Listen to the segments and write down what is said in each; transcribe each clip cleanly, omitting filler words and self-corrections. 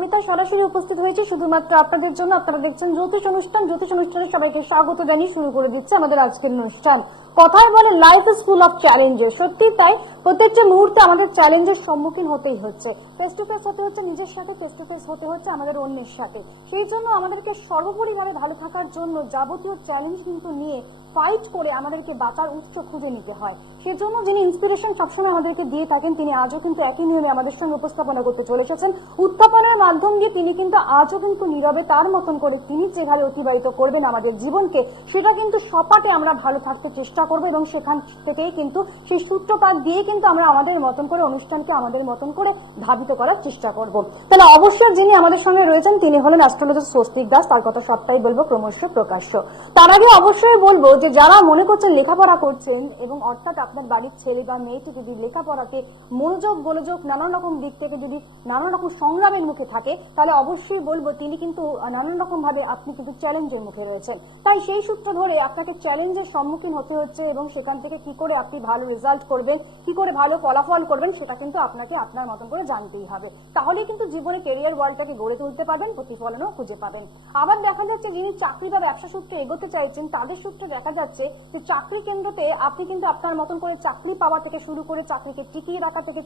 মিতা সরাসরি উপস্থিত হয়েছে শুধুমাত্র আপনাদের জন্য। আপনারা দেখছেন জ্যোতিষ অনুষ্ঠানে সবাইকে স্বাগত জানিয়ে শুরু করে দিচ্ছে আমাদের আজকের অনুষ্ঠান। কথায় বলে life is full of challenges, সত্যি তাই। প্রত্যেকটা মুহূর্তে আমাদের চ্যালেঞ্জের সম্মুখীন হতেই হচ্ছে। ফেস টু ফেস হতে হচ্ছে নিজের সাথে, ফেস টু ফেস হতে হচ্ছে আমাদের অন্যের সাথে। সেই জন্য আমাদেরকে সর্বোপরিভাবে ভালো থাকার জন্য যাবতীয় চ্যালেঞ্জ কিন্তু নিয়ে ফাইট করে আমাদেরকে বাঁচার উৎস খুঁজে নিতে হয়। সেজন্য যিনি ইন্সপিরেশন সবসময় আমাদেরকে দিয়ে থাকেন, তিনি আজও কিন্তু একই নিয়মে আমাদের সঙ্গে উপস্থাপনা করতে চলে এসেছেন। উত্থাপনের মাধ্যম দিয়ে তিনি কিন্তু আজও কিন্তু নীরবে তার মতন করে তিনি যেভাবে অতিবাহিত করবেন আমাদের জীবনকে, সেটা কিন্তু সপাটে আমরা ভালো থাকতে চেষ্টা করবো এবং সেখান থেকেই কিন্তু সেই সূত্রপাত দিয়ে কিন্তু আমরা আমাদের মতন করে অনুষ্ঠানকে আমাদের মতন করে ধাবিত করার চেষ্টা করব। তাহলে অবশ্যই যিনি আমাদের সঙ্গে রয়েছেন তিনি হলেন অ্যাস্ট্রোলজার স্বস্তিক দাস। তার কথা সবটাই বলবো ক্রমশ প্রকাশ্য। তার আগে অবশ্যই বলবো যে যারা মনে করছেন লেখাপড়া করছেন এবং অর্থাৎ আপনার বাড়ির ছেলে বা মেয়েটি যদি লেখাপড়াকে মনোযোগ নানান রকম দিক থেকে যদি নানান রকম সংগ্রামের মুখে থাকে, তাহলে অবশ্যই বলবো তিনি কিন্তু নানান রকম ভাবে আপনি কিন্তু চ্যালেঞ্জের মুখে রয়েছেন। তাই সেই সূত্র ধরে আপনাকে চ্যালেঞ্জের সম্মুখীন হতে হচ্ছে এবং সেখান থেকে কি করে আপনি ভালো রেজাল্ট করবেন, কি করে ভালো ফলাফল করবেন, সেটা কিন্তু আপনাকে আপনার মতন করে জানতেই হবে। তাহলে কিন্তু জীবনে ক্যারিয়ার ওয়ার্ল্ডটাকে গড়ে তুলতে পারবেন, প্রতিফলনও খুঁজে পাবেন। আবার দেখা যাচ্ছে যিনি চাকরি বা ব্যবসা সূত্রে এগোতে চাইছেন, তাদের সূত্রে দেখা যাচ্ছে যে চাকরি কেন্দ্রতে আপনি কিন্তু আপনার মতন করে চাকরি পাওয়া থেকে শুরু করে চাকরিকে টিকিয়ে রাখা থেকে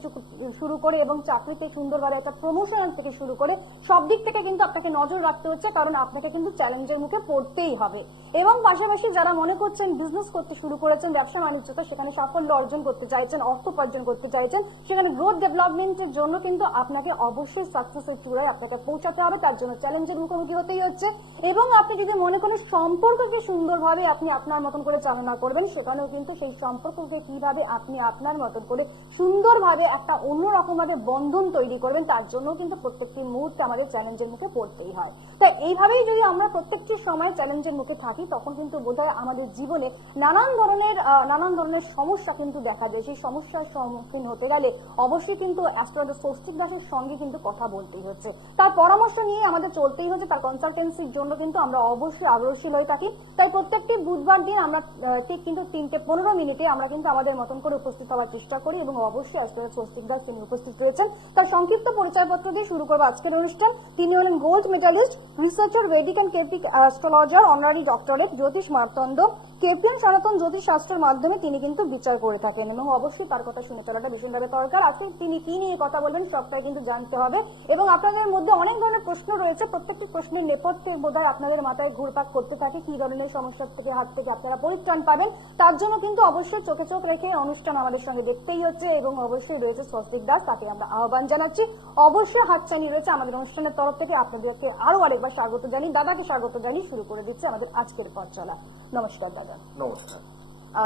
শুরু করে এবং চাকরিতে সুন্দরভাবে একটা প্রমোশন থেকে শুরু করে সব দিক থেকে কিন্তু আপনাকে নজর রাখতে হচ্ছে, কারণ আপনাকে কিন্তু চ্যালেঞ্জের মুখে পড়তেই হবে। এবং পাশাপাশি যারা মনে করছেন বিজনেস করতে শুরু করেছেন, ব্যবসা বাণিজ্যতা সেখানে সাফল্য অর্জন করতে চাইছেন, অর্থ উপার্জন করতে চাইছেন, সেখানে গ্রোথ ডেভেলপমেন্টের জন্য কিন্তু আপনাকে অবশ্যই সাকসেসের চূড়ায় আপনাকে পৌঁছাতে হবে। তার জন্য চ্যালেঞ্জের মুখোমুখি হতেই হচ্ছে। এবং আপনি যদি মনে করেন সম্পর্ককে সুন্দরভাবে আপনি আপনার মতন করে চালনা করবেন, সেখানেও কিন্তু সেই সম্পর্ককে কিভাবে আপনি আপনার মতন করে সুন্দরভাবে একটা অন্যরকম ভাবে বন্ধন তৈরি করবেন, তার জন্য কিন্তু প্রত্যেকটি মুহূর্তে আমাদের চ্যালেঞ্জের মুখে পড়তেই হয়। তাই এইভাবেই যদি আমরা প্রত্যেকটি সময় চ্যালেঞ্জের মুখে থাকি, তখন কিন্তু বোধহয় আমাদের জীবনে নানান ধরনের সমস্যা কিন্তু দেখা যায়। সেই সমস্যার সম্মুখীন হতে গেলে অবশ্যই কিন্তু অ্যাস্ট্রোলজার স্বস্তিক দাসের সঙ্গে কিন্তু কথা বলতেই হচ্ছে, তার পরামর্শ নিয়ে আমাদের চলতেই হচ্ছে, তার কনসালটেন্সির জন্য কিন্তু আমরা অবশ্যই আগ্রহশীল হয়ে থাকি। তাই প্রত্যেকটি বুধবার দিন আমরা ঠিক কিন্তু 3:15 আমরা কিন্তু আমাদের মতন করে উপস্থিত হওয়ার চেষ্টা করি এবং অবশ্যই অ্যাস্ট্রোলজার স্বস্তিক দাস তিনি উপস্থিত রয়েছেন। তার সংক্ষিপ্ত পরিচয়পত্র দিয়ে শুরু করবো আজকের অনুষ্ঠান। তিনি হলেন gold medalist, researcher, Vedic and কেপ্টিক astrologer, honorary doctorate, Jyotish Martand, কেপিয়ান সনাতন জ্যোতিষ শাস্ত্রের মাধ্যমে তিনি কিন্তু বিচার করে থাকেন এবং অবশ্যই তার কথা শুনে চলাটা ভীষণভাবে দরকার। আজকে তিনি কি নিয়ে কথা বলবেন সবটাই কিন্তু জানতে হবে। এবং আপনাদের মধ্যে অনেক ধরনের প্রশ্ন রয়েছে, প্রত্যেকটি প্রশ্নের নেপথ্যে বোধহয় আপনাদের মাথায় ঘুরপাক করতে থাকে কি ধরনের সমস্যার থেকে হাত থেকে আপনারা পরিত্রাণ পাবেন। তার জন্য কিন্তু অবশ্যই চোখে চোখ রেখে অনুষ্ঠান আমাদের সঙ্গে দেখতেই হচ্ছে এবং অবশ্যই রয়েছে স্বস্তিক দাস, তাকে আমরা আহ্বান জানাচ্ছি। অবশ্যই হাতছানি রয়েছে আমাদের অনুষ্ঠানের তরফ থেকে। আপনাদেরকে আরো আরেকবার স্বাগত জানি, দাদাকে স্বাগত জানিয়ে শুরু করে দিচ্ছে আমাদের আজকের পথ চলা। নমস্কার দাদা। নমস্কার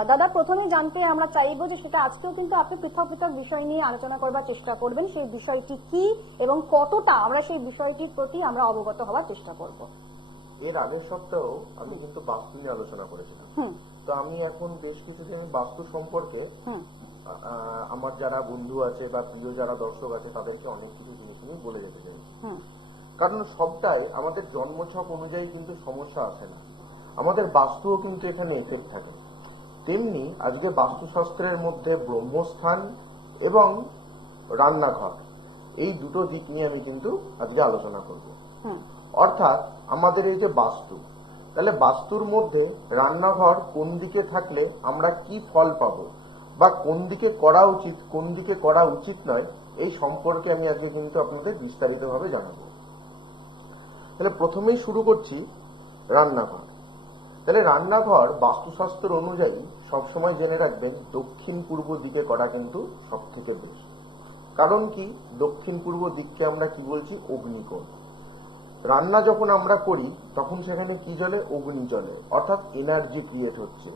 দাদা, প্রথমেই জানতে আমরা চাইবো যে সেটা আজকেও কিন্তু আপনি পৃথক পৃথক বিষয় নিয়ে আলোচনা করবার চেষ্টা করবেন, সেই বিষয়টি কি এবং কতটা আমরা সেই বিষয়টির প্রতি আমরা অবগত হওয়ার চেষ্টা করব। এর আগের সপ্তাহেও আমি কিন্তু বাস্তু নিয়ে আলোচনা করেছিলাম। তো আমি এখন বেশ কিছুদিন বাস্তু সম্পর্কে আমার যারা বন্ধু আছে বা প্রিয় যারা দর্শক আছে তাদেরকে অনেক কিছু জিনিস নিয়ে বলে যেতে চাইছি। কারণ সবটাই আমাদের জন্মছক অনুযায়ী কিন্তু সমস্যা আসে না, আমাদের বাস্তুও কিন্তু এখানে এফেক্ট থাকে। তেমনি আজকে বাস্তুশাস্ত্রের মধ্যে ব্রহ্মস্থান এবং রান্নাঘর এই দুটো দিক নিয়ে আমি কিন্তু আজকে আলোচনা করব। অর্থাৎ আমাদের এই যে বাস্তু, তাহলে বাস্তুর মধ্যে রান্নাঘর কোন দিকে থাকলে আমরা কি ফল পাবো বা কোন দিকে করা উচিত কোন দিকে করা উচিত নয়, এই সম্পর্কে আমি আজকে কিন্তু আপনাদের বিস্তারিতভাবে জানাবো। তাহলে প্রথমেই শুরু করছি রান্নাঘর। তাহলে রান্নাঘর বাস্তুশাস্ত্র অনুযায়ী সবসময় জেনে রাখবেন দক্ষিণ পূর্ব দিকে করা কিন্তু সব থেকে বেশি। কারণ কি, দক্ষিণ পূর্ব দিককে আমরা কি বলছি, অগ্নিকোণ। রান্না যখন আমরা করি তখন সেখানে কি জ্বলে, অগ্নি জ্বলে, অর্থাৎ এনার্জি ক্রিয়েট হচ্ছে।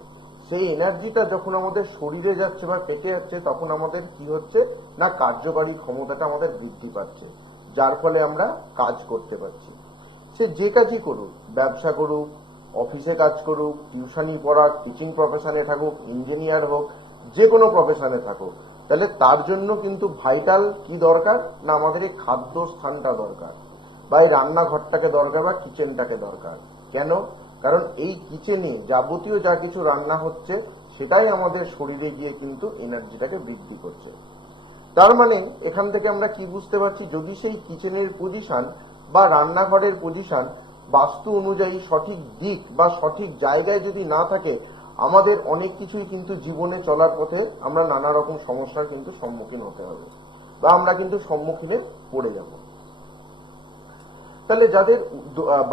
সেই এনার্জিটা যখন আমাদের শরীরে যাচ্ছে বা পেটে যাচ্ছে, তখন আমাদের কি হচ্ছে না, কার্যকারী ক্ষমতাটা আমাদের বৃদ্ধি পাচ্ছে, যার ফলে আমরা কাজ করতে পারছি। সে যে কাজই করুক, ব্যবসা করুক, অফিসে কাজ করুক, টিউশনি পড়াক, টিচিং প্রফেশনে থাকুক, ইঞ্জিনিয়ার হোক, যে কোনো প্রফেশনে থাকুক, তাহলে তার জন্য কিন্তু ভাইটাল কি দরকার না, আমাদের এই খাদ্য স্থানটা দরকার বা এই রান্নাঘরটাকে দরকার বা কিচেনটাকে দরকার। কেন? কারণ এই কিচেনে যাবতীয় যা কিছু রান্না হচ্ছে সেটাই আমাদের শরীরে গিয়ে কিন্তু এনার্জিটাকে বৃদ্ধি করছে। তার মানে এখান থেকে আমরা কি বুঝতে পারছি, যদি সেই কিচেনের পজিশন বা রান্নাঘরের পজিশন বাস্তু অনুযায়ী সঠিক দিক বা সঠিক জায়গায় যদি না থাকে, আমাদের অনেক কিছুই কিন্তু জীবনে চলার পথে আমরা নানা রকম সমস্যার কিন্তু সম্মুখীন হতে হবে বা আমরা কিন্তু সম্মুখীনে পড়ে যাব। তাহলে যাদের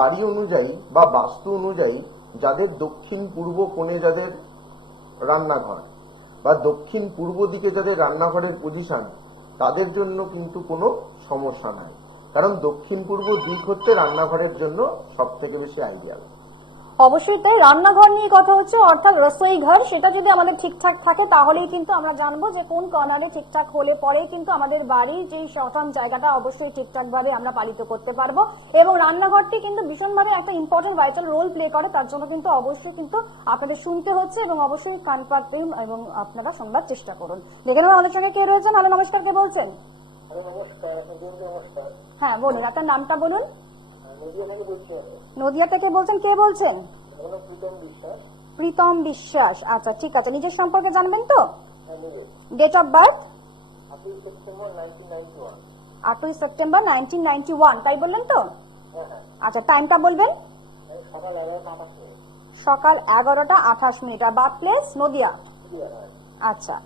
বাড়ি অনুযায়ী বা বাস্তু অনুযায়ী যাদের দক্ষিণ পূর্ব কোণে যাদের রান্নাঘর বা দক্ষিণ পূর্ব দিকে যাদের রান্নাঘরের পজিশন, তাদের জন্য কিন্তু কোনো সমস্যা নাই, কারণ দক্ষিণ পূর্ব দিক হচ্ছে রান্নাঘরের জন্য সব থেকে বেশি আইডিয়াল। অবশ্যই তাই। রান্নাঘর নিয়ে কথা হচ্ছে, অর্থাৎ রসোই ঘর, সেটা যদি আমাদের ঠিকঠাক থাকে তাহলেই কিন্তু আমরা জানবো যে কোন কর্নারে ঠিকঠাক হলে পরেই কিন্তু আমাদের বাড়ির যে শতান জায়গাটা অবশ্যই ঠিকঠাক ভাবে আমরা পালিত করতে পারবো। এবং রান্নাঘরটি কিন্তু ভীষণভাবে একটা ইম্পর্টেন্ট ভাইটাল রোল প্লে করে, তার জন্য কিন্তু অবশ্যই কিন্তু আপনাদের শুনতে হচ্ছে এবং অবশ্যই কান পাততে এবং আপনারা শুনবার চেষ্টা করুন। দেখে নেব আমাদের সঙ্গে কে রয়েছেন। হ্যালো, নমস্কার, কে বলছেন? হ্যাঁ বলুন, আপনার নামটা বলুন। নদিয়া থেকে বলছেন, কে বলছেন? প্রীতম বিশ্বাস। আচ্ছা ঠিক আছে, নিজের সম্পর্কে জানবেন তো? ডেট অফ বার্থ 8ই সেপ্টেম্বর 1991, তাই বললেন তো? আচ্ছা, টাইমটা বলবেন? সকাল 11টা 28 আর বার্থ প্লেস নদিয়া। আচ্ছা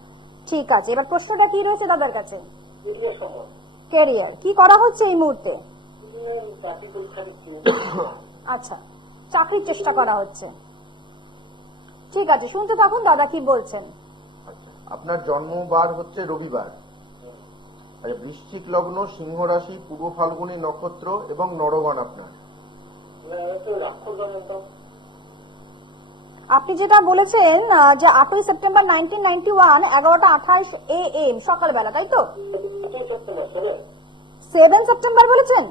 ঠিক আছে, এবার প্রশ্নটা কি রয়েছে দাদার কাছে? ক্যারিয়ার কি করা হচ্ছে এই মুহূর্তে? আচ্ছা, চাকরির চেষ্টা করা হচ্ছে। ঠিক আছে, শুনতে থাকুন দাদা কি বলছেন। আপনার জন্মবার হচ্ছে রবিবার, বৃশ্চিক লগ্ন, সিংহ রাশি, পূর্ব ফাল্গুনী নক্ষত্র এবং নরগণ আপনার। আপনি যেটা বলেছেন যে 8ই সেপ্টেম্বর 1991 11টা 28 AM সকালবেলা, তাই তো? 7 সেপ্টেম্বর বলেছেন?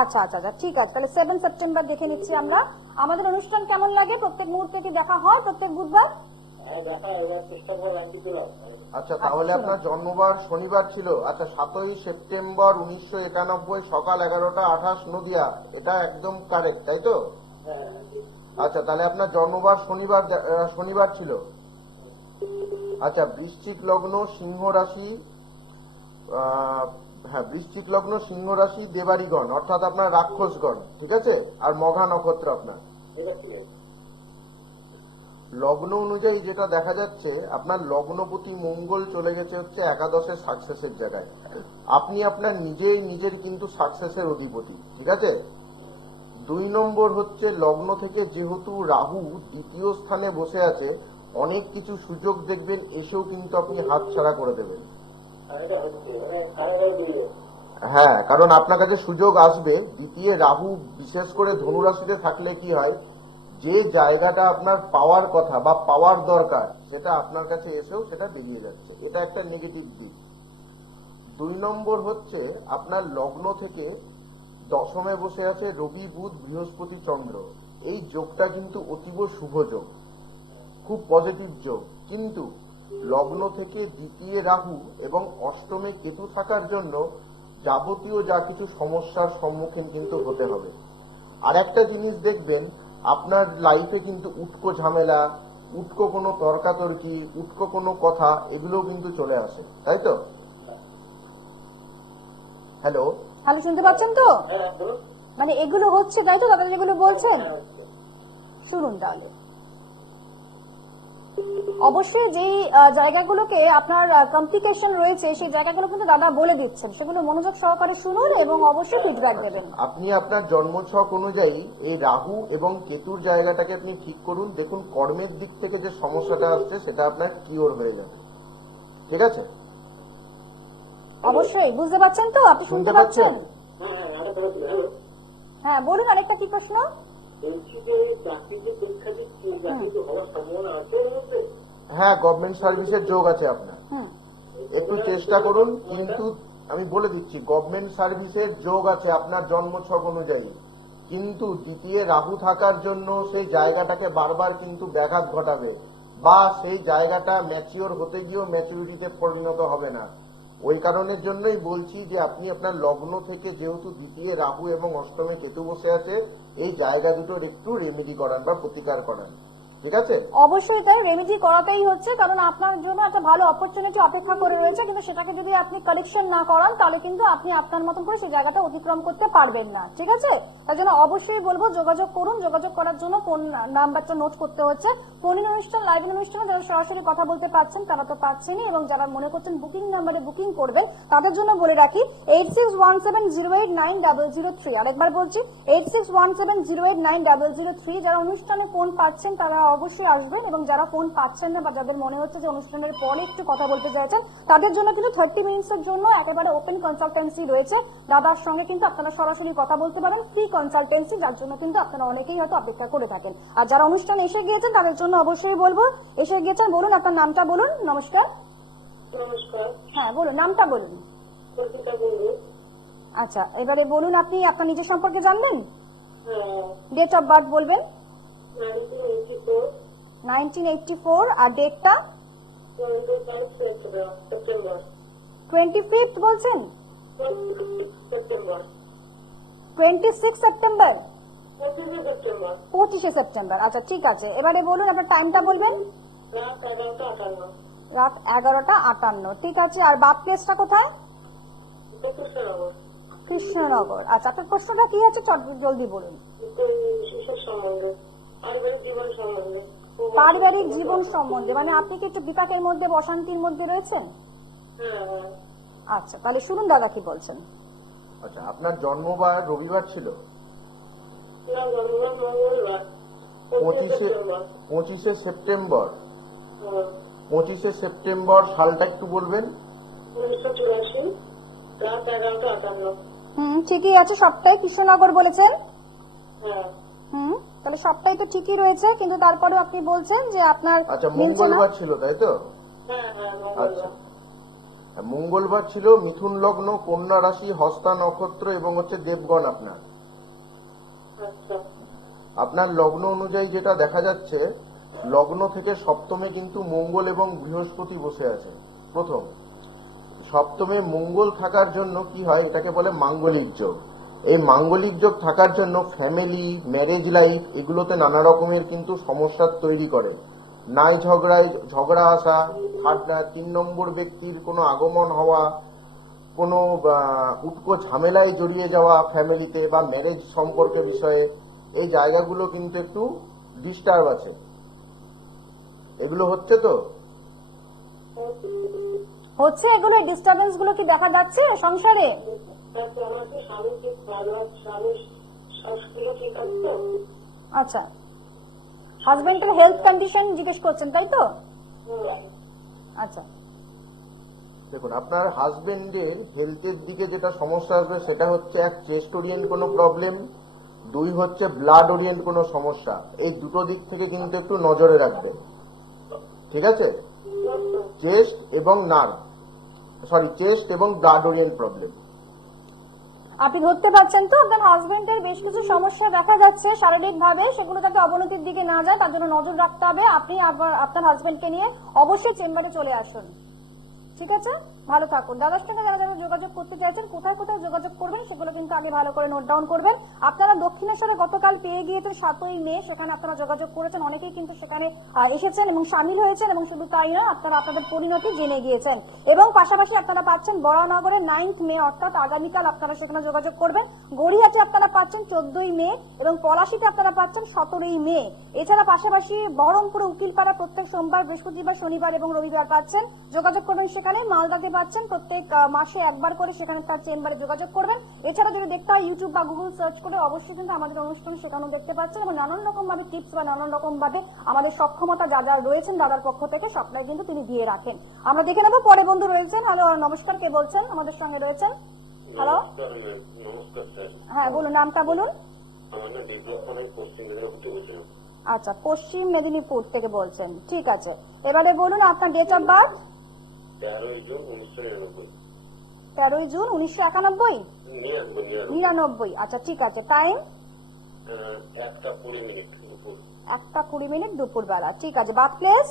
আচ্ছা আচ্ছা আচ্ছা ঠিক আছে, তাহলে 7 সেপ্টেম্বর দেখে নিচ্ছি আমরা। আমাদের অনুষ্ঠান কেমন লাগে? প্রত্যেক মুহূর্তে কি দেখা হয় প্রত্যেক বুধবার? আচ্ছা, তাহলে আপনার জন্মবার শনিবার ছিল। আচ্ছা, 7ই সেপ্টেম্বর 1991 সকাল 11টা 28 নদিয়া, এটা একদম কারেক্ট, তাই তো? আচ্ছা, তাহলে আপনার জন্মবার শনিবার ছিল। আচ্ছা, বৃশ্চিক লগ্ন সিংহ রাশি, হ্যাঁ বৃশ্চিক লগ্ন সিংহ রাশি, দেবাড়িগণ অর্থাৎ আপনার রাক্ষসগণ, ঠিক আছে? আর মঘা নক্ষত্র আপনার। লগ্ন অনুযায়ী যেটা দেখা যাচ্ছে, আপনার লগ্নপতি মঙ্গল চলে গেছে হচ্ছে একাদশে সাকসেসের জায়গায়। আপনি আপনার নিজের কিন্তু সাকসেসের অধিপতি, ঠিক আছে? 2 নম্বর হচ্ছে লগ্ন থেকে যেহেতু রাহু দ্বিতীয় স্থানে বসে আছে, অনেক কিছু সুযোগ দেখবেন এসেও কিন্তু আপনি হাতছাড়া করে দেবেন। হ্যাঁ, কারণ আপনার কাছে সুযোগ আসবে। দ্বিতীয় রাহু বিশেষ করে ধনুরাশিতে থাকলে কি হয়, যে জায়গাটা আপনার পাওয়ার কথা বা পাওয়ার দরকার সেটা আপনার কাছে এসেও সেটা বেরিয়ে যাচ্ছে, এটা একটা নেগেটিভ দিক। 2 নম্বর হচ্ছে আপনার লগ্ন থেকে দশমে বসে আছে রবি, বুধ, বৃহস্পতি, চন্দ্র। এই যোগটা কিন্তু অতীব শুভ যোগ, খুব পজিটিভ যোগ। কিন্তু লগ্ন থেকে দ্বিতীয় রাহু এবং অষ্টমে কেতু থাকার জন্য যাবতীয় যা কিছু সমস্যার সম্মুখীন কিন্তু হতে হবে। আর একটা জিনিস দেখবেন, আপনার লাইফে কিন্তু উটকো ঝামেলা, উটকো কোনো তর্কাতর্কি, উটকো কোনো কথা, এগুলো কিন্তু চলে আসে, তাই তো? হ্যালো হ্যালো, শুনতে পাচ্ছেন তো? মানে এগুলো হচ্ছে, তাই তো দাদা যেগুলো বলছেন? শুনুন তাহলে। অবশ্যই যে জায়গাগুলোকে আপনার কমপ্লিকেশন রয়েছে সেই জায়গাগুলো কিন্তু দাদা বলে দিচ্ছেন, সেগুলো মনোযোগ সহকারে শুনুন এবং অবশ্যই ফিডব্যাক দেবেন। আপনি আপনার জন্মছক অনুযায়ী এই রাহু এবং কেতুর জায়গাটাকে আপনি ঠিক করুন। দেখুন কর্মের দিক থেকে যে সমস্যাটা আসছে সেটা আপনার কিওর হয়ে যাবে, ঠিক আছে? অবশ্যই বুঝতে পাচ্ছেন তো? আপনি শুনতে পাচ্ছেন? হ্যাঁ বলুন, আরেকটা কি প্রশ্ন? হ্যাঁ, গভর্নমেন্ট সার্ভিসের যোগ আছে আপনার, একটু চেষ্টা করুন। কিন্তু আমি বলে দিচ্ছি, গভর্নমেন্ট সার্ভিসের যোগ আছে আপনার জন্মছক অনুযায়ী, কিন্তু দ্বিতীয় রাহু থাকার জন্য সেই জায়গাটাকে বারবার কিন্তু ব্যাঘাত ঘটাবে বা সেই জায়গাটা ম্যাচিওর হতে গিয়েও ম্যাচুরিটিতে পরিণত হবে না। ওই কারণের জন্যই বলছি যে আপনি আপনার লগ্ন থেকে যেহেতু দ্বিতীয় রাহু এবং অষ্টমে কেতু বসে আছে, এই জায়গা দুটোর একটু রেমেডি করান বা প্রতিকার করান, ঠিক আছে? অবশ্যই তাই, রেমেডি করাতেই হচ্ছে, কারণ আপনার জন্য একটা ভালো অপরচুনিটি অপেক্ষা করে রয়েছে, কিন্তু সেটাকে যদি আপনি কালেকশন না করান তাহলে কিন্তু আপনি আপনার মতন করে সেই জায়গাটা অতিক্রম করতে পারবেন না। ঠিক আছে, তার জন্য অবশ্যই বলবো যোগাযোগ করুন। যোগাযোগ করার জন্য ফোন নাম্বারটা নোট করতে হচ্ছে। ফোন অনুষ্ঠান, লাইভ অনুষ্ঠানে যারা সরাসরি কথা বলতে পারছেন তারা তো পাচ্ছেনই, এবং যারা মনে করছেন বুকিং নাম্বারে বুকিং করবেন তাদের জন্য বলে রাখি 8617089003। আরেকবার বলছি 8617089003। যারা অনুষ্ঠানে ফোন পাচ্ছেন তারা অবশ্যই আসবেন, এবং যারা ফোন পাচ্ছেন না বা যাদের মনে হচ্ছে যে অনুষ্ঠানের পরে একটু কথা বলতে চাইছেন তাদের জন্য কিন্তু 30 মিনিটসের জন্য একেবারে ওপেন কনসালটেন্সি রয়েছে। দাদার সঙ্গে কিন্তু আপনারা সরাসরি কথা বলতে পারেন, ফ্রি কনসালটেন্সি, যার জন্য কিন্তু আপনারা অনেকেই হয়তো অপেক্ষা করে থাকেন। আর যারা অনুষ্ঠানে এসে গিয়েছেন তাদের জন্য অবশ্যই বলবো এসে গিয়েছেন, বলুন আপনার নামটা বলুন। নমস্কার। নমস্কার। হ্যাঁ বলুন, নামটা বলুন। কবিতা বলবো। আচ্ছা, এবারে বলুন আপনি আপনার নিজের সম্পর্কে জানবেন। হ্যাঁ, ডেট অফ বার্থ বলবেন। 1984, 1984। আর ডেটটা 25 সেপ্টেম্বর। 25th বলছেন। 26 সেপ্টেম্বর। 26 সেপ্টেম্বর। 25 সেপ্টেম্বর। 25 সেপ্টেম্বর। আচ্ছা ঠিক আছে, এবারে বলুন আপনার টাইমটা বলবেন। রাত 11:58। রাত 11:58। ঠিক আছে, আর বার্থ প্লেসটা কোথায়? কৃষ্ণনগর। কৃষ্ণনগর। আচ্ছা, আপনার প্রশ্নটা কি আছে জলদি বলুন। শিশুর সম্বন্ধে, পারিবারিক জীবন সম্বন্ধে। পারিবারিক জীবন সম্বন্ধে, মানে আপনি কি একটু বিপাকের মধ্যে, অশান্তির মধ্যে রয়েছেন? হ্যাঁ, হ্যাঁ। আচ্ছা, তাহলে শুনুন দাদা কি বলছেন। আচ্ছা, আপনার জন্মবার রবিবার ছিল? না, জন্মবার মঙ্গলবার। 25 সেপ্টেম্বর। হ্যাঁ, 25 সেপ্টেম্বর সালটা একটু বলবেন? 1984, রাত 11:58। ঠিকই আছে, সবটাই কৃষ্ণনগর বলেছেন। হ্যাঁ, তাহলে সবটাই তো ঠিকই রয়েছে, কিন্তু তারপরে আপনি বলছেন যে আপনার আচ্ছা, মিলছে না। মঙ্গলবার ছিল তাই তো? হ্যাঁ, হ্যাঁ, আচ্ছা, মঙ্গলবার। মঙ্গলবার ছিল, মিথুন লগ্ন, কন্যা রাশি, হস্তা নক্ষত্র এবং হচ্ছে দেবগণ আপনার। আচ্ছা, আপনার লগ্ন অনুযায়ী যেটা দেখা যাচ্ছে, লগ্ন থেকে সপ্তমে কিন্তু মঙ্গল এবং বৃহস্পতি বসে আছে। প্রথম, সপ্তমে মঙ্গল থাকার জন্য কি হয়, এটাকে বলে মাঙ্গলিক যোগ। এই মাঙ্গলিক যোগ থাকার জন্য ফ্যামিলি, ম্যারেজ লাইফ এগুলোতে নানা রকমের কিন্তু সমস্যা তৈরি করে। নাই ঝগড়া আসা, 3 নম্বর ব্যক্তির কোনো আগমন হওয়া, কোনো উটকো ঝামেলায় জড়িয়ে যাওয়া ফ্যামিলিতে বা ম্যারেজ সম্পর্কের বিষয়ে, এই জায়গাগুলো কিন্তু একটু ডিস্টার্ব আছে। এগুলো হচ্ছে তো? হচ্ছে, এগুলো ডিস্টারবেন্স গুলো কি দেখা যাচ্ছে সংসারে? আমার কি স্বামী ঠিক ভালো আছে? স্বামীর সংস্কৃতি ঠিক আছে তো? আচ্ছা, হাজবেন্ডের হেলথ কন্ডিশন জিজ্ঞেস করছেন তাই তো? আচ্ছা, দেখুন, আপনার হাজবেন্ডের হেলথের দিকে যেটা সমস্যা আসবে সেটা হচ্ছে, এক, চেস্ট ওরিয়েন্ট কোনো প্রবলেম, 2 হচ্ছে ব্লাড ওরিয়েন্ট কোনো সমস্যা। এই দুটো দিক থেকে কিন্তু একটু নজরে রাখবে, ঠিক আছে? চেস্ট এবং চেস্ট এবং ব্লাড ওরিয়েন্ট প্রবলেম। আপনি ধরতে পারছেন তো আপনার হাজবেন্ডের বেশ কিছু সমস্যা দেখা যাচ্ছে শারীরিক ভাবে, সেগুলো যাতে অবনতির দিকে না যায় তার জন্য নজর রাখতে হবে। আপনি আপনার হাজবেন্ডকে নিয়ে অবশ্যই চেম্বারে চলে আসুন, ঠিক আছে? ভালো থাকুন। দাদার সঙ্গে যারা যারা যোগাযোগ করতে চাইছেন কোথায় কোথায় যোগাযোগ করবেন সেগুলো কিন্তু আগে ভালো করে নোট ডাউন করবেন। আপনারা দক্ষিণেশ্বরে গতকাল পেয়ে গিয়েছেন 7ই মে, সেখানে আপনারা যোগাযোগ করেছেন, অনেকেই কিন্তু সেখানে এসেছেন এবং সামিল হয়েছেন, এবং শুধু তাই নয় আপনারা আপনাদের পরিণতি জেনে গিয়েছেন। এবং পাশাপাশি আপনারা পাচ্ছেন বরানগরে 9th মে, অর্থাৎ আগামীকাল আপনারা সেখানে যোগাযোগ করবেন। গড়িয়াতে আপনারা পাচ্ছেন 14ই মে, এবং পলাশীতে আপনারা পাচ্ছেন 17ই মে। এছাড়া পাশাপাশি বহরমপুরে উকিলপাড়া প্রত্যেক সোমবার, বৃহস্পতিবার, শনিবার এবং রবিবার পাচ্ছেন, যোগাযোগ করবেন সেখানে। মালদাতে পাচ্ছেন প্রত্যেক মাসে একবার করে, সেখানে তার চেম্বারে যোগাযোগ করবেন। এছাড়া যদি দেখতে হয় ইউটিউব বা গুগল সার্চ করে অবশ্যই কিন্তু আমাদের অনুষ্ঠান সেখানেও দেখতে পাচ্ছেন, এবং নানান রকম ভাবে টিপস বা নানান রকম ভাবে আমাদের সক্ষমতা যা যা রয়েছেন দাদার পক্ষ থেকে সবটাই কিন্তু তিনি দিয়ে রাখেন। আমরা দেখে নেবো পরে বন্ধু রয়েছেন। হ্যালো, নমস্কার, কে বলছেন আমাদের সঙ্গে রয়েছেন? হ্যালো, নমস্কার স্যার। হ্যাঁ বলুন, নামটা বলুন। আমাদের বিপ্লব পশ্চিম মেদিনীপুর থেকে। আচ্ছা, পশ্চিম মেদিনীপুর থেকে বলছেন, ঠিক আছে। এবারে বলুন আপনার ডেট অফ বার্থ। 13ই জুন 1999। 13ই জুন 1991। 99। আচ্ছা ঠিক আছে, টাইম 1:20 দুপুর বেলা, ঠিক আছে। Birth place?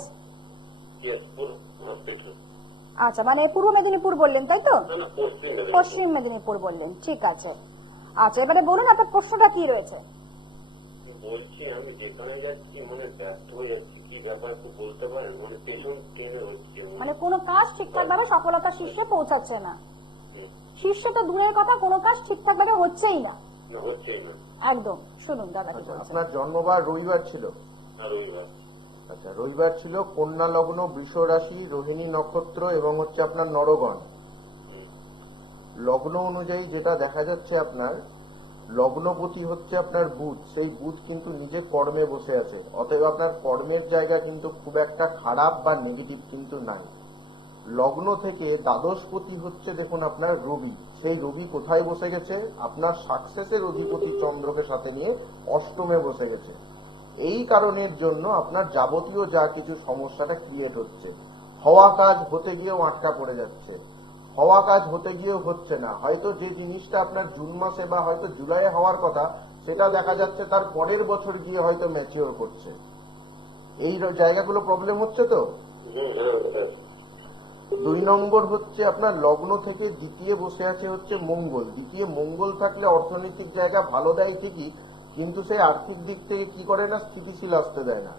আচ্ছা, মানে পূর্ব মেদিনীপুর বললেন তাই তো? পশ্চিম মেদিনীপুর বললেন, ঠিক আছে। আচ্ছা, এবারে বলুন আপনার প্রশ্নটা কি রয়েছে। বলছি আমি যেখানে যাচ্ছি মানে ব্যস্ত হয়ে যাচ্ছি, কি ব্যাপার একটু বলতে পারেন? মানে পেছন টেনে হচ্ছে, মানে কোনো কাজ ঠিকঠাক ভাবে সফলতার শীর্ষে পৌঁছাচ্ছে না। শীর্ষে তো দূরের কথা, কোনো কাজ ঠিকঠাক ভাবে হচ্ছেই না। না হচ্ছেই না। একদম, শুনুন দাদা কি আচ্ছা, বলছেন। আপনার জন্মবার রবিবার ছিল? আর রবিবার আচ্ছা, রবিবার ছিল, কন্যা লগ্ন, বৃষ রাশি, রোহিণী নক্ষত্র এবং হচ্ছে আপনার নরগণ। লগ্ন অনুযায়ী যেটা দেখা যাচ্ছে, আপনার লগ্নপতি হচ্ছে আপনার বুধ, সেই বুধ কিন্তু নিজে কর্মে বসে আছে, অতএব আপনার কর্মের জায়গা কিন্তু খুব একটা খারাপ বা নেগেটিভ কিন্তু নাই। লগ্ন থেকে দ্বাদশপতি হচ্ছে দেখুন আপনার রবি, সেই রবি কোথায় বসে গেছে? আপনার সাকসেসের অধিপতি চন্দ্রকে সাথে নিয়ে অষ্টমে বসে গেছে। এই কারণের জন্য আপনার যাবতীয় যা কিছু সমস্যাটা ক্রিয়েট হচ্ছে, হওয়া কাজ হতে গিয়েও আটকা পড়ে যাচ্ছে, হওয়া কাজ হতে গিয়েও হচ্ছে না, হয়তো যে জিনিসটা আপনার জুন মাসে বা হয়তো জুলাইয়ে হওয়ার কথা সেটা দেখা যাচ্ছে তার পরের বছর গিয়ে হয়তো ম্যাচিওর করছে। এই জায়গাগুলো প্রবলেম হচ্ছে তো। 2 নম্বর হচ্ছে আপনার লগ্ন থেকে দ্বিতীয় বসে আছে হচ্ছে মঙ্গল। দ্বিতীয় মঙ্গল থাকলে অর্থনৈতিক জায়গা ভালো দেয় ঠিকই, কিন্তু সেই আর্থিক দিক থেকে কি করে না, স্থিতিশীল আসতে দেয় না।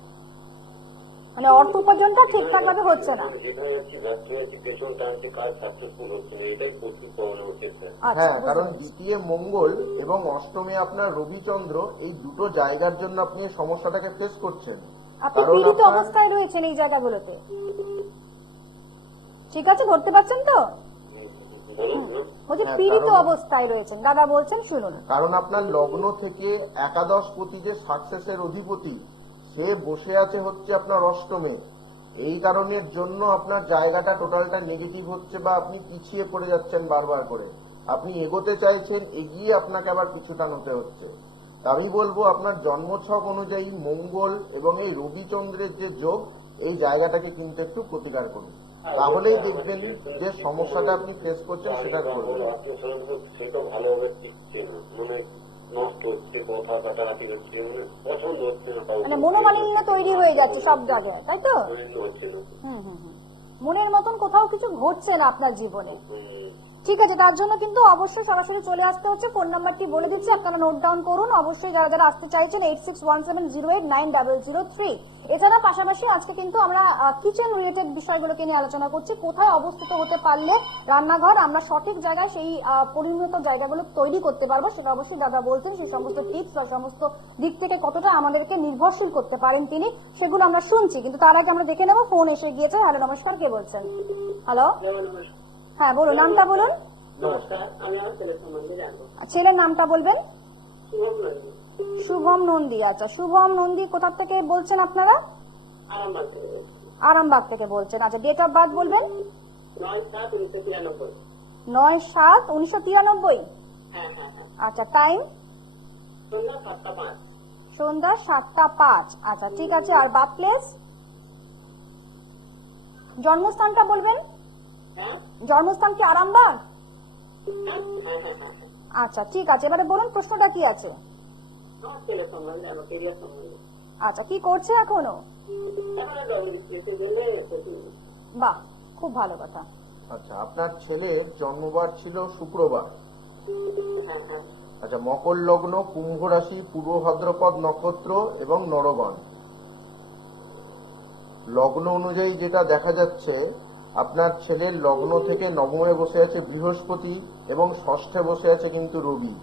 মানে অর্থ উপার্জনটা ঠিকঠাক ভাবে হচ্ছে না। যেখানে যাচ্ছি ব্যস্ত হয়ে যাচ্ছি, পেছন টানছে, কাজ সাকসেসফুল হচ্ছে না, এটাই প্রচুর প্রবলেম হচ্ছে। আচ্ছা, হ্যাঁ, বুঝতে কারণ পেরেছি। দ্বিতীয় মঙ্গল এবং অষ্টমে আপনার রবিচন্দ্র, এই দুটো জায়গার জন্য আপনি এই সমস্যাটাকে ফেস করছেন। আপনি কারণ পীড়িত আপনার অবস্থায় রয়েছেন এই জায়গাগুলোতে, ঠিক আছে? ধরতে পারছেন তো? বলছি হ্যাঁ, পীড়িত কারণ- অবস্থায় রয়েছেন, দাদা বলছেন, শুনুন। কারণ আপনার লগ্ন থেকে একাদশপতি যে সাকসেসের অধিপতি, সে বসে আছে হচ্ছে আপনার অষ্টমে। এই কারণের জন্য আপনার জায়গাটা টোটালটা নেগেটিভ হচ্ছে বা আপনি পিছিয়ে পড়ে যাচ্ছেন বারবার করে। আপনি এগোতে চাইছেন, এগিয়ে আপনাকে আবার পিছুটান হতে হচ্ছে। তা আমি বলবো আপনার জন্মছক অনুযায়ী মঙ্গল এবং এই রবিচন্দ্রের যে যোগ, এই জায়গাটাকে কিন্তু একটু প্রতিকার করুন, তাহলেই দেখবেন যে সমস্যাটা আপনি ফেস করছেন সেটা করবেন। সেটা ভালোভাবে টিকছে না, মানে নষ্ট হচ্ছে, কথা কাটাকাটি হচ্ছে, মানে পছন্দ হচ্ছে না, মানে মনোমালিন্য তৈরি হয়ে যাচ্ছে সব জায়গায়, তাই তো? হচ্ছে না। মনের মতন কোথাও কিছু ঘটছে না আপনার জীবনে। ঠিক আছে, তার জন্য কিন্তু অবশ্যই সরাসরি চলে আসতে হচ্ছে। ফোন নাম্বারটি বলে দিচ্ছি, আপনারা নোট ডাউন করুন। অবশ্যই যারা যারা আসতে চাইছেন 8617089003। এছাড়া পাশাপাশি আজকে কিন্তু আমরা কিচেন রিলেটেড বিষয়গুলোকে নিয়ে আলোচনা করছি। কোথায় অবস্থিত হতে পারলে রান্নাঘর আমরা সঠিক জায়গায় সেই পরিণত জায়গাগুলো তৈরি করতে পারবো, সেটা অবশ্যই দাদা বলছেন। সেই সমস্ত টিপস বা সমস্ত দিক থেকে কতটা আমাদেরকে নির্ভরশীল করতে পারেন তিনি, সেগুলো আমরা শুনছি। কিন্তু তার আগে আমরা দেখে নেবো, ফোন এসে গিয়েছে। হ্যালো, নমস্কার, কে বলছেন? হ্যালো, হ্যাঁ বলুন, নামটা বলুন। নমস্কার, আমি আমার ছেলের সম্বন্ধে জানবো। ছেলের নামটা বলবেন। শুভম নন্দী, শুভম নন্দী। আচ্ছা, শুভম নন্দী কোথা থেকে বলছেন আপনারা? আরামবাগ থেকে বলছি। আরামবাগ থেকে বলছেন। আচ্ছা, ডেট অফ বার্থ বলবেন। 9/7/1993। 9/7/1993। হ্যাঁ হ্যাঁ হ্যাঁ, আচ্ছা, টাইম সন্ধ্যা 7টা 5। সন্ধ্যা 7টা 5। আচ্ছা, ঠিক আছে। আর বার্থ প্লেস, জন্মস্থানটা বলবেন। হ্যাঁ জন্মস্থান কি আরামবাগ? হ্যাঁ হ্যাঁ হ্যাঁ হ্যাঁ। আচ্ছা, ঠিক আছে। এবারে বলুন প্রশ্নটা কি আছে। আমার ছেলের সম্বন্ধে, আমার কেরিয়ার সম্বন্ধে। আচ্ছা, কি করছে এখনো? এখন গেলে বাহ, খুব ভালো কথা। আচ্ছা, আপনার ছেলের জন্মবার ছিল শুক্রবার। হ্যাঁ হ্যাঁ আচ্ছা, মকর লগ্ন, কুম্ভ রাশি, পূর্ব ভাদ্রপদ নক্ষত্র এবং নরগণ। লগ্ন অনুযায়ী যেটা দেখা যাচ্ছে, আপনার ছেলের লগ্ন থেকে নবমে বসে আছে বৃহস্পতি এবং ষষ্ঠে বসে আছে কিন্তু রবি।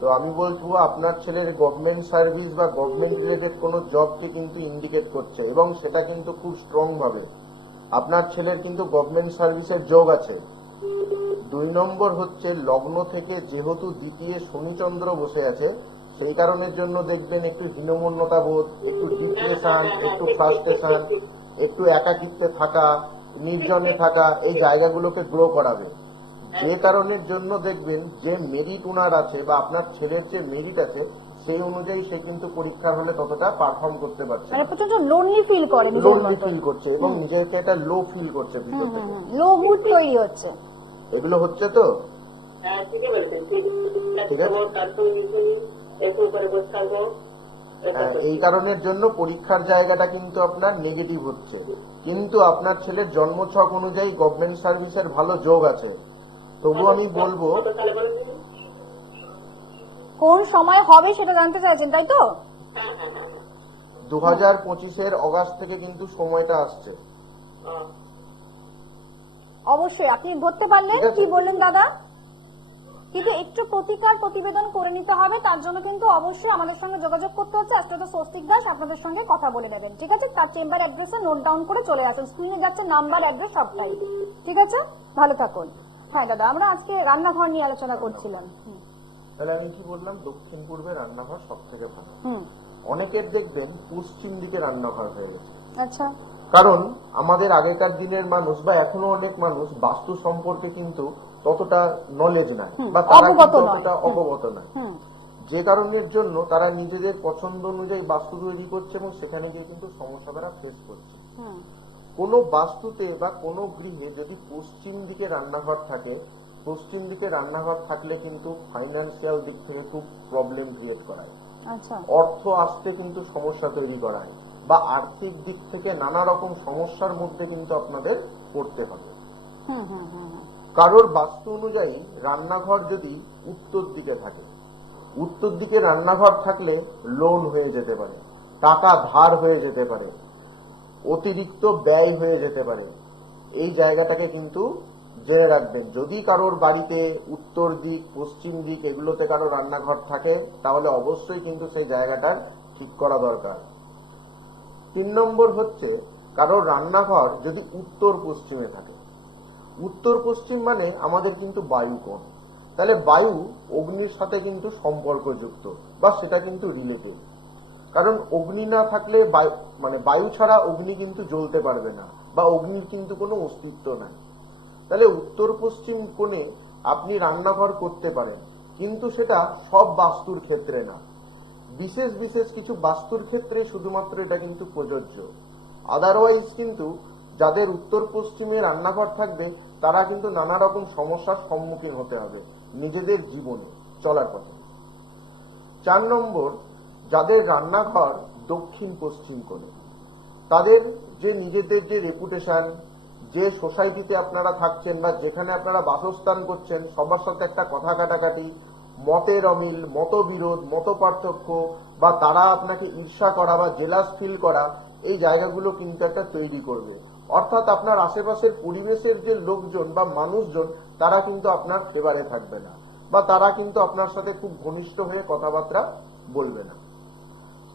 তো আমি বলবো আপনার ছেলের গভর্নমেন্ট সার্ভিস বা গভর্নমেন্ট রিলেটেড কোনো জবকে কিন্তু ইন্ডিকেট করছে, এবং সেটা কিন্তু খুব স্ট্রং ভাবে আপনার ছেলের কিন্তু গভর্নমেন্ট সার্ভিসের যোগ আছে। 2 নম্বর হচ্ছে লগ্ন থেকে যেহেতু দ্বিতীয় শনিচন্দ্র বসে আছে, সেই কারণের জন্য দেখবেন একটু হীনমন্যতা বোধ, একটু ডিপ্রেশন, একটু ফ্রাস্ট্রেশন, একটু একাকিত্বে থাকা, নির্জনে থাকা, এই জায়গাগুলোকে গ্রো করাবে। যে কারণের জন্য দেখবেন যে মেরিট উনার আছে বা আপনার ছেলের যে মেরিট আছে, সেই অনুযায়ী সে কিন্তু পরীক্ষার হলে ততটা পারফর্ম করতে পারছে মানে প্রচন্ড লোনলি ফিল করে, লোনলি ফিল করছে এবং নিজেকে একটা লো ফিল করছে ভিতর থেকে। লো মুড তৈরি হচ্ছে। এগুলো হচ্ছে তো। হ্যাঁ, ঠিকই বলছেন। ঠিক ঠিক আছে। কার্টুন দেখি, একটু উপরে বসে থাকবো। এই কারণের জন্য পরীক্ষার জায়গাটা কিন্তু আপনার নেগেটিভ হচ্ছে, কিন্তু আপনার ছেলের জন্মছক অনুযায়ী গভর্নমেন্ট সার্ভিসের ভালো যোগ আছে। তবু আমি বলবো তাহলে বলেন দেখি। কোন সময় হবে সেটা জানতে চাইছেন, তাই তো? হ্যাঁ হ্যাঁ হ্যাঁ 2025-এর অগাস্ট থেকে কিন্তু সময়টা আসছে। হ্যাঁ। অবশ্যই আপনি ধরতে পারলেন ঠিক আছে। কি বললেন দাদা, কিন্তু একটু প্রতিকার প্রতিবেদন করে নিতে হবে, তার জন্য কিন্তু অবশ্যই আমাদের সঙ্গে যোগাযোগ করতে হচ্ছে। অ্যাস্ট্রো স্বস্তিক দাস আপনাদের সঙ্গে কথা বলে নেবেন, ঠিক আছে? তার চেম্বার অ্যাড্রেসে নোট ডাউন করে চলে আসুন, স্ক্রিনে যাচ্ছে নাম্বার, অ্যাড্রেস সবটাই, ঠিক আছে? ভালো থাকুন। হ্যাঁ দাদা, আমরা আজকে রান্নাঘর নিয়ে আলোচনা করছিলাম। তাহলে আমি কি বললাম, দক্ষিণ পূর্বে রান্নাঘর সব থেকে ভালো। হুম, অনেকের দেখবেন পশ্চিম দিকে রান্নাঘর হয়ে গেছে, আচ্ছা, কারণ আমাদের আগেকার দিনের মানুষ বা এখনো অনেক মানুষ বাস্তু সম্পর্কে কিন্তু ততটা নলেজ নাই বা তারা অবগত কিন্তু নয়। ততটা অবগত নাই, হুম, যে কারণের জন্য তারা নিজেদের পছন্দ অনুযায়ী বাস্তু তৈরি করছে এবং সেখানে গিয়ে কিন্তু সমস্যা তারা ফেস করছে। হুম, কোনো বাস্তুতে বা কোনো গৃহে যদি পশ্চিম দিকে রান্নাঘর থাকে, পশ্চিম দিকে রান্নাঘর থাকলে কিন্তু ফাইন্যান্সিয়াল দিক থেকে খুব প্রবলেম ক্রিয়েট করায়, আচ্ছা, অর্থ আসতে কিন্তু সমস্যা তৈরি করায় বা আর্থিক দিক থেকে নানা রকম সমস্যার মধ্যে কিন্তু আপনাদের পড়তে হবে। হুম, হুম, হুম, হুম, কারোর বাস্তু অনুযায়ী রান্নাঘর যদি উত্তর দিকে থাকে, উত্তর দিকে রান্নাঘর থাকলে লোন হয়ে যেতে পারে, টাকা ধার হয়ে যেতে পারে, অতিরিক্ত ব্যয় হয়ে যেতে পারে। এই জায়গাটাকে কিন্তু জেনে রাখবেন। যদি কারোর বাড়িতে উত্তর দিক, পশ্চিম দিক এগুলোতে কারো রান্নাঘর থাকে, তাহলে অবশ্যই কিন্তু সেই জায়গাটার ঠিক করা দরকার। 3 নম্বর হচ্ছে, কারোর রান্নাঘর যদি উত্তর পশ্চিমে থাকে, উত্তর পশ্চিম মানে আমাদের কিন্তু বায়ু কোণ, তাহলে বায়ু অগ্নির সাথে কিন্তু সম্পর্কযুক্ত বা সেটা কিন্তু রিলেটেড। কারণ অগ্নি না থাকলে মানে বায়ু ছাড়া অগ্নি কিন্তু জ্বলতে পারবে না বা অগ্নির কিন্তু কোনো অস্তিত্ব নাই। তাহলে উত্তর পশ্চিম কোণে আপনি রান্নাঘর করতে পারেন, কিন্তু সেটা সব বাস্তুর ক্ষেত্রে না, বিশেষ বিশেষ কিছু বাস্তুর ক্ষেত্রে শুধুমাত্র এটা কিন্তু প্রযোজ্য। আদারওয়াইজ কিন্তু যাদের উত্তর পশ্চিমে রান্নাঘর থাকবে তারা কিন্তু নানা রকম সমস্যার সম্মুখীন হতে হবে নিজেদের জীবনে চলার পথে। 4 নম্বর, যাদের রান্নাঘর দক্ষিণ পশ্চিম কোণে, তাদের যে নিজেদের যে রেপুটেশন, যে সোসাইটিতে আপনারা থাকছেন বা যেখানে আপনারা বাসস্থান করছেন, সবার সাথে একটা কথা কাটাকাটি, মতের অমিল, মতবিরোধ, মত পার্থক্য বা তারা আপনাকে ঈর্ষা করা বা জেলাস ফিল করা, এই জায়গাগুলো কিন্তু একটা তৈরি করবে। অর্থাৎ আপনার আশেপাশের পরিবেশের যে লোকজন বা মানুষজন তারা কিন্তু আপনার ফেভারে থাকবে না বা তারা কিন্তু আপনার সাথে খুব ঘনিষ্ঠ হয়ে কথাবার্তা বলবে না।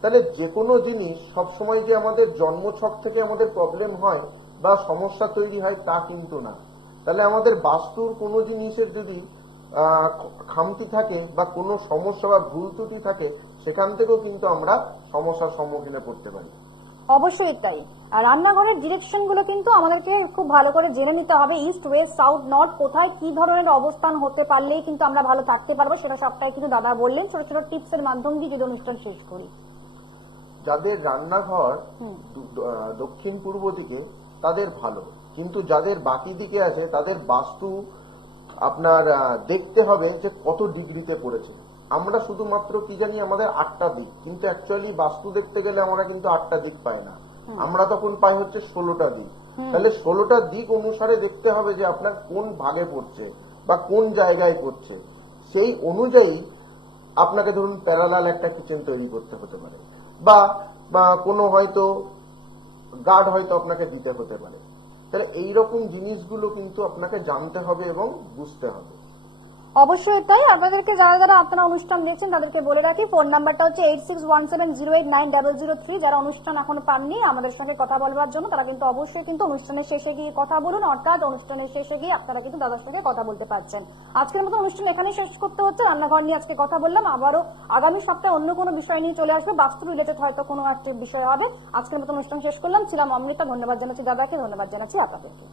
তাহলে যে কোনো জিনিস সবসময় যে আমাদের জন্মছক থেকে আমাদের প্রবলেম হয় বা সমস্যা তৈরি হয় তা কিন্তু না। তাহলে আমাদের বাস্তুর কোনো জিনিসের যদি খামতি থাকে বা কোনো সমস্যা বা ভুল ত্রুটি থাকে, সেখান থেকেও কিন্তু আমরা সমস্যার সম্মুখীনে পড়তে পারি। অবশ্যই তাই। আর রান্নাঘরের ডিরেকশন গুলো কিন্তু আমাদেরকে খুব ভালো করে জেনে নিতে হবে, ইস্ট, ওয়েস্ট, সাউথ, নর্থ, কোথায় কি ধরনের অবস্থান হতে পারলেই কিন্তু আমরা ভালো থাকতে পারবো, সেটা সবটাই কিন্তু দাদা বললেন। ছোট ছোট টিপস এর মাধ্যম দিয়ে যদি অনুষ্ঠান শেষ করি। যাদের রান্নাঘর দক্ষিণ পূর্ব দিকে তাদের ভালো, কিন্তু যাদের বাকি দিকে আছে তাদের বাস্তু আপনার দেখতে হবে যে কত ডিগ্রিতে পড়েছে। আমরা শুধুমাত্র কি জানি আমাদের 8টা দিক, কিন্তু অ্যাকচুয়ালি বাস্তু দেখতে গেলে আমরা কিন্তু 8টা দিক পাই না, আমরা তখন পাই হচ্ছে 16টা দিক। তাহলে 16টা দিক অনুসারে দেখতে হবে যে আপনার কোন ভাগে পড়ছে বা কোন জায়গায় পড়ছে, সেই অনুযায়ী আপনাকে ধরুন প্যারালাল একটা কিচেন তৈরি করতে হতে পারে বা কোনো হয়তো গার্ড হয়তো আপনাকে দিতে হতে পারে। তাহলে এইরকম জিনিসগুলো কিন্তু আপনাকে জানতে হবে এবং বুঝতে হবে। অবশ্যই তাই। আপনাদেরকে যারা যারা আপনারা অনুষ্ঠান দেখছেন তাদেরকে বলে রাখি, ফোন নাম্বারটা হচ্ছে 8617089003। যারা অনুষ্ঠান এখনো পাননি আমাদের সঙ্গে কথা বলবার জন্য, তারা কিন্তু অবশ্যই কিন্তু অনুষ্ঠানের শেষে গিয়ে কথা বলুন, অর্থাৎ অনুষ্ঠানের শেষে গিয়ে আপনারা কিন্তু দাদার সঙ্গে কথা বলতে পারছেন। আজকের মতো অনুষ্ঠান এখানে শেষ করতে হচ্ছে। রান্নাঘর নিয়ে আজকে কথা বললাম, আবারও আগামী সপ্তাহে অন্য কোনো বিষয় নিয়ে চলে আসবে, বাস্তু রিলেটেড হয়তো কোনো একটা বিষয় হবে। আজকের মতো অনুষ্ঠান শেষ করলাম। ছিলাম অমৃতা, ধন্যবাদ জানাচ্ছি দাদাকে, ধন্যবাদ জানাচ্ছি আপনাদেরকে।